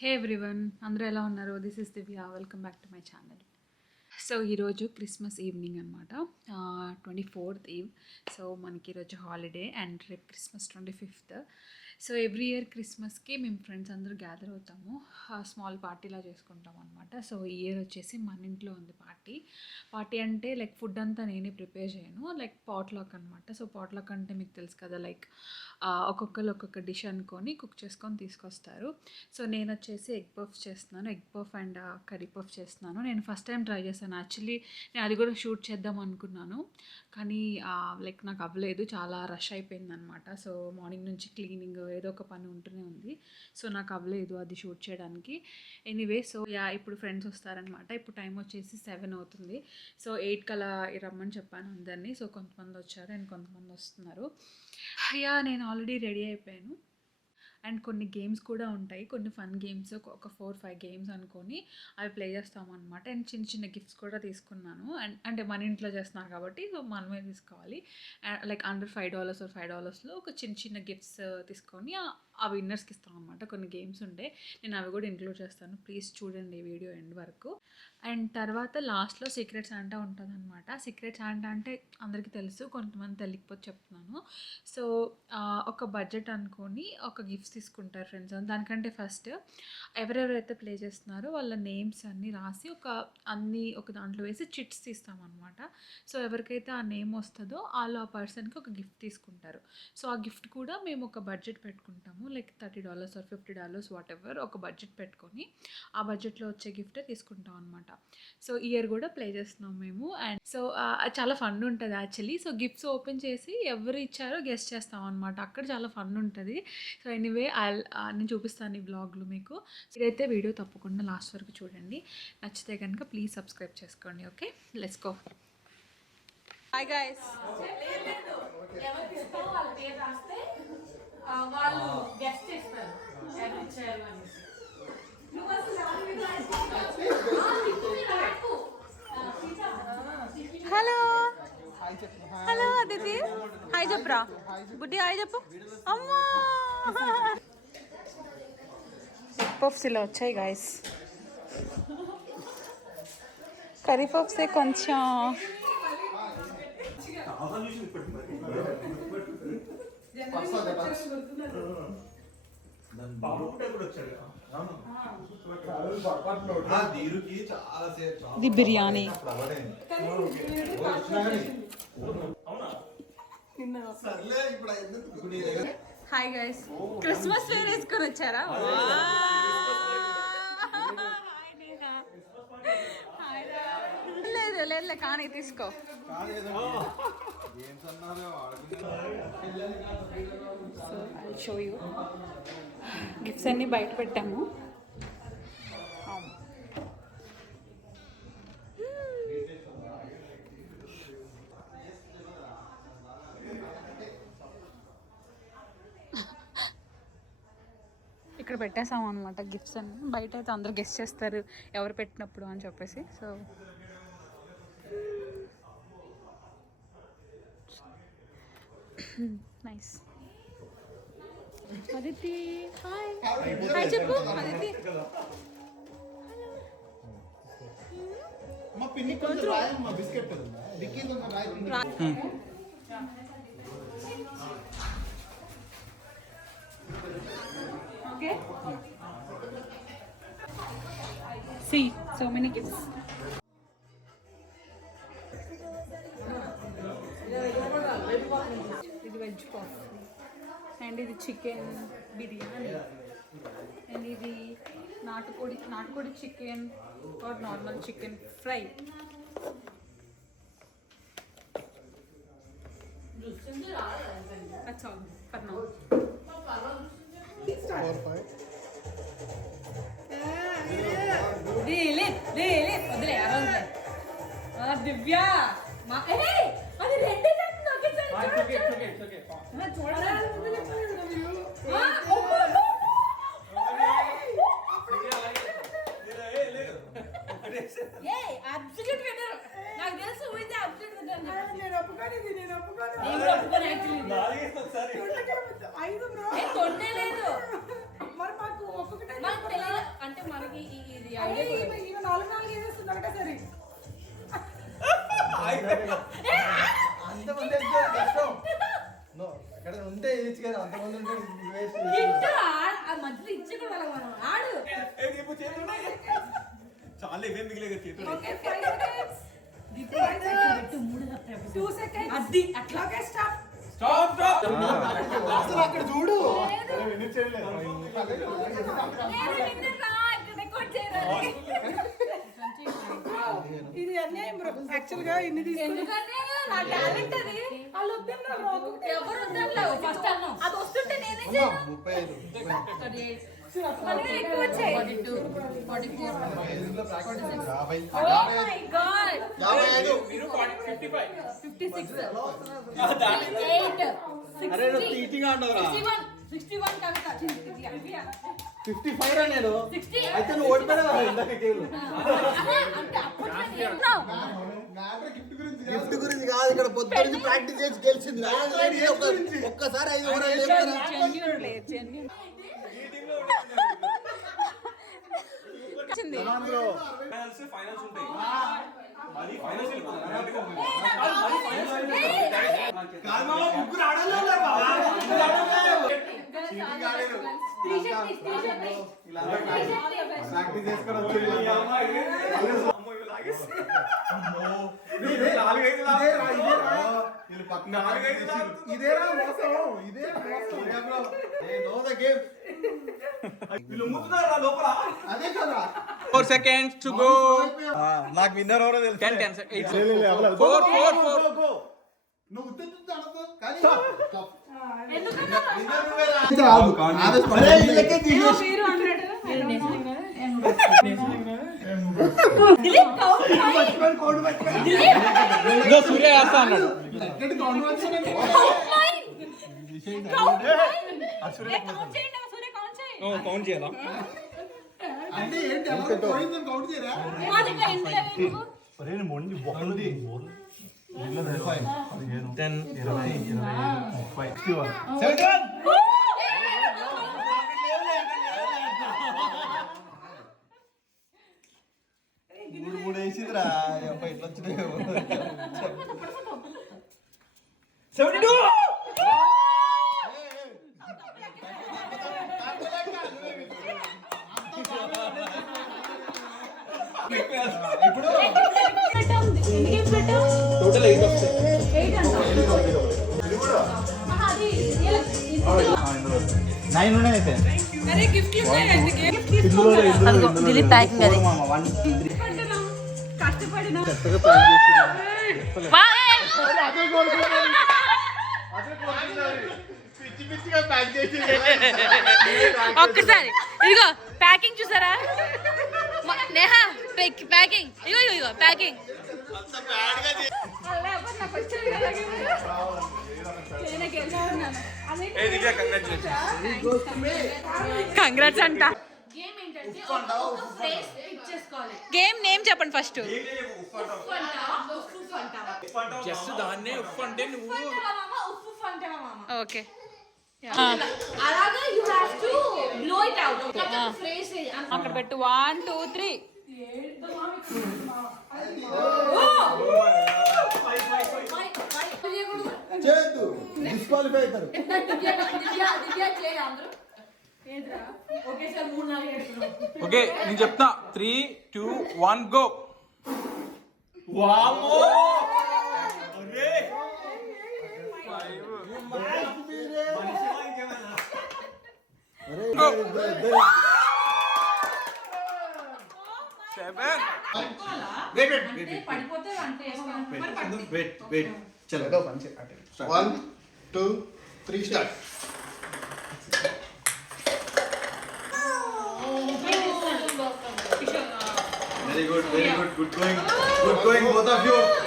హే everyone, అందరూ ఎలా ఉన్నారు? This is Divya. Welcome back to my channel. So ఈరోజు క్రిస్మస్ ఈవినింగ్ అనమాట, 24th ఈవ్. సో మనకి ఈరోజు హాలిడే అండ్ రేపు Christmas 25th. So every year క్రిస్మస్కి మేము ఫ్రెండ్స్ అందరూ గ్యాదర్ అవుతాము, స్మాల్ పార్టీలా చేసుకుంటాం అనమాట. సో ఈ ఇయర్ వచ్చేసి మన ఇంట్లో ఉంది పార్టీ అంటే లైక్ ఫుడ్ అంతా నేనే ప్రిపేర్ చేయను, లైక్ పాట్లాక్ అనమాట. సో పాట్లాక్ అంటే మీకు తెలుసు కదా, లైక్ ఒక్కొక్కరు ఒక్కొక్క డిష్ అనుకొని కుక్ చేసుకొని తీసుకొస్తారు. సో నేను వచ్చేసి ఎగ్ పఫ్ చేస్తున్నాను, egg puff and curry puff చేస్తున్నాను. నేను ఫస్ట్ టైం ట్రై చేశాను. యాక్చువల్లీ నేను అది కూడా షూట్ చేద్దాం అనుకున్నాను, కానీ లైక్ నాకు అవ్వలేదు, చాలా రష్ అయిపోయింది అనమాట. సో మార్నింగ్ నుంచి క్లీనింగ్ ఏదో ఒక పని ఉంటూనే ఉంది, సో నాకు అవ్వలేదు అది షూట్ చేయడానికి. ఎనీవే, సో ఇప్పుడు ఫ్రెండ్స్ వస్తారనమాట. ఇప్పుడు టైం వచ్చేసి 7 అవుతుంది. సో 8 కలా రమ్మని చెప్పాను అందరినీ. సో కొంతమంది వచ్చారు అండ్ కొంతమంది వస్తున్నారు. నేను ఆల్రెడీ రెడీ అయిపోయాను. అండ్ కొన్ని గేమ్స్ కూడా ఉంటాయి, కొన్ని ఫన్ గేమ్స్, ఒక 4-5 గేమ్స్ అనుకొని అవి ప్లే చేస్తామన్నమాట. అండ్ చిన్న చిన్న గిఫ్ట్స్ కూడా తీసుకున్నాను. అండ్ అంటే మన ఇంట్లో చేస్తున్నారు కాబట్టి సో మనమే తీసుకోవాలి. లైక్ అండర్ $5 or $5లో ఒక చిన్న చిన్న గిఫ్ట్స్ తీసుకొని ఆ విన్నర్స్కి ఇస్తాం అనమాట. కొన్ని గేమ్స్ ఉండే, నేను అవి కూడా ఇంక్లూడ్ చేస్తాను. ప్లీజ్ చూడండి వీడియో ఎండ్ వరకు. అండ్ తర్వాత లాస్ట్లో సీక్రెట్ శాంటా ఉంటుంది అనమాట. సీక్రెట్ శాంటా అంటే అందరికీ తెలుసు, కొంతమంది తెలియకపోతే చెప్తున్నాను. సో ఒక బడ్జెట్ అనుకొని ఒక గిఫ్ట్స్ తీసుకుంటారు ఫ్రెండ్స్. దానికంటే ఫస్ట్ ఎవరెవరైతే ప్లే చేస్తున్నారో వాళ్ళ నేమ్స్ అన్నీ రాసి ఒక దాంట్లో వేసి చిట్స్ తీస్తామన్నమాట. సో ఎవరికైతే ఆ నేమ్ వస్తుందో వాళ్ళు ఆ పర్సన్కి ఒక గిఫ్ట్ తీసుకుంటారు. సో ఆ గిఫ్ట్ కూడా మేము ఒక బడ్జెట్ పెట్టుకుంటాము, లైక్ $30 or $50 వాట్ ఎవర్, ఒక బడ్జెట్ పెట్టుకొని ఆ బడ్జెట్లో వచ్చే గిఫ్టే తీసుకుంటాం అనమాట. సో ఇయర్ కూడా ప్లే చేస్తున్నాం మేము. అండ్ సో చాలా ఫన్ ఉంటుంది యాక్చువల్లీ. సో గిఫ్ట్స్ ఓపెన్ చేసి ఎవరు ఇచ్చారో గెస్ట్ చేస్తాం అనమాట. అక్కడ చాలా ఫన్ ఉంటుంది. సో ఎనీవే నేను చూపిస్తాను ఈ బ్లాగ్లో మీకు. ఇదైతే వీడియో తప్పకుండా లాస్ట్ వరకు చూడండి. నచ్చితే కనుక ప్లీజ్ సబ్స్క్రైబ్ చేసుకోండి. Okay, let's go. Hi guys. వాళ్ళు గెస్ట్ చేస్తారు ఎవరు ఇచ్చారు అనేసి. హలో హలో అదితి, హాయ్ చెప్పరా. బుడ్డి హాయ్ చెప్పు. అమ్మా ఎగ్ పఫ్స్ ఇలా వచ్చాయి గాయస్. కర్రీ పఫ్స్ కొంచెం ఇది biryani. Hi guys, Christmas wear వేసుకొని వచ్చారా? లేదు లేదు కానీ తీసుకో. So I show you. Gifts అన్నీ బయట పెట్టాము. ఇక్కడ పెట్టేసాము అనమాట గిఫ్ట్స్ అన్ని. బయట అయితే అందరూ గెస్ట్ చేస్తారు ఎవరు పెట్టినప్పుడు అని చెప్పేసి. So nice. Aditi hi hi చెప్పు. Aditi okay. See, so many gifts. ఇది వెజ్ పఫ్ అండ్ ఇది చికెన్ బిర్యానీ అండ్ ఇది నాటుకోడి chicken or normal chicken fry. That's all for now. Divya అది రెండే అబ్సల్యూట్ విన్నర్. నాకు తెలుసు నేను ఒప్పుకోను యాక్చువల్లీ. 5 బ్రో. తొండే లేదు మరి మాకు ఒక్కొక్కటే. అంతమంది కష్టం ఇక్కడ ఉంటే ఇచ్చు కదా అంతమంది ఉంటే మధ్యలో ఇచ్చి కూడా మనం ఆడు చాలా ఇవేం మిగిలే చేతులు అక్కడ చూడు ఇది అన్యాయం బ్రో యాక్చువల్ గా ఇన్ని ఎందుకంటే నా టాలెంట్ అది వాళ్ళు వద్దన్నారు ఎవరు వద్దన్నారు ఫస్ట్ అన్న అది వస్తుంటే నేనే చేయను 35 మళ్ళీ ఎక్కువ వచ్చాయి 42 ఓ మై గాడ్ 55 మీరు 55 56 అరే నువ్వు టీచింగ్ ఆడవరా 61 కవిత 55 రా నేను 60 అయితే నువ్వు ఓడిపోయావా ఇందాక కేలు అంటే అప్పుడు గిఫ్ట్ గురించి కాదు ఇక్కడ పొద్దు నుంచి ప్రాక్టీస్ చేసి గెలిచింది ఒక్కసారి 5 ఓవరాలు చెప్తారా ఫైనల్స్ ఉంటాయి మరి ఫైనల్స్ ముగ్గురు ఆడాలి ప్రాక్టీస్ చేసుకొని అదే కదా 4 seconds to go. నాకు విన్నర్ ఎవరో తెలుసు 10 8 4 4 నువ్వు ఉత్తెత్తుతో ఆడతావు కానీ సూర్య వేస్తా అన్నాడు కౌంట్ చేయాలా అంటే ఏంటి కౌంట్ చేయరా మూడు వేసిందిరా ఎట్లా వచ్చినాయో 72 ఇప్పుడు టోటల్ 8 వస్తాయి నైన్ ఉన్నాయి అయితే దిలీప్ ప్యాకింగ్ అది కష్టపడిన ఒక్కసారి ఇదిగో ప్యాకింగ్ చూసారా నేహా ప్యాకింగ్ ఇగో ఇగో ప్యాకింగ్ కంగ్రాట్స్ అంట గేమ్ నేమ్ చెప్పండి ఫస్ట్ జస్ట్ దాన్నే ఉప్పు అంటే నువ్వు ఓకే అలాగా you have to blow it out phrase అక్కడ పెట్టు 1 2 3 చేయొద్దు డిస్క్వాలిఫై అవుతారు ఓకే నేను చెప్తా 3 2 1 గో వామ్మో అరే చలో 1 2 3 start Very good, good going both of you.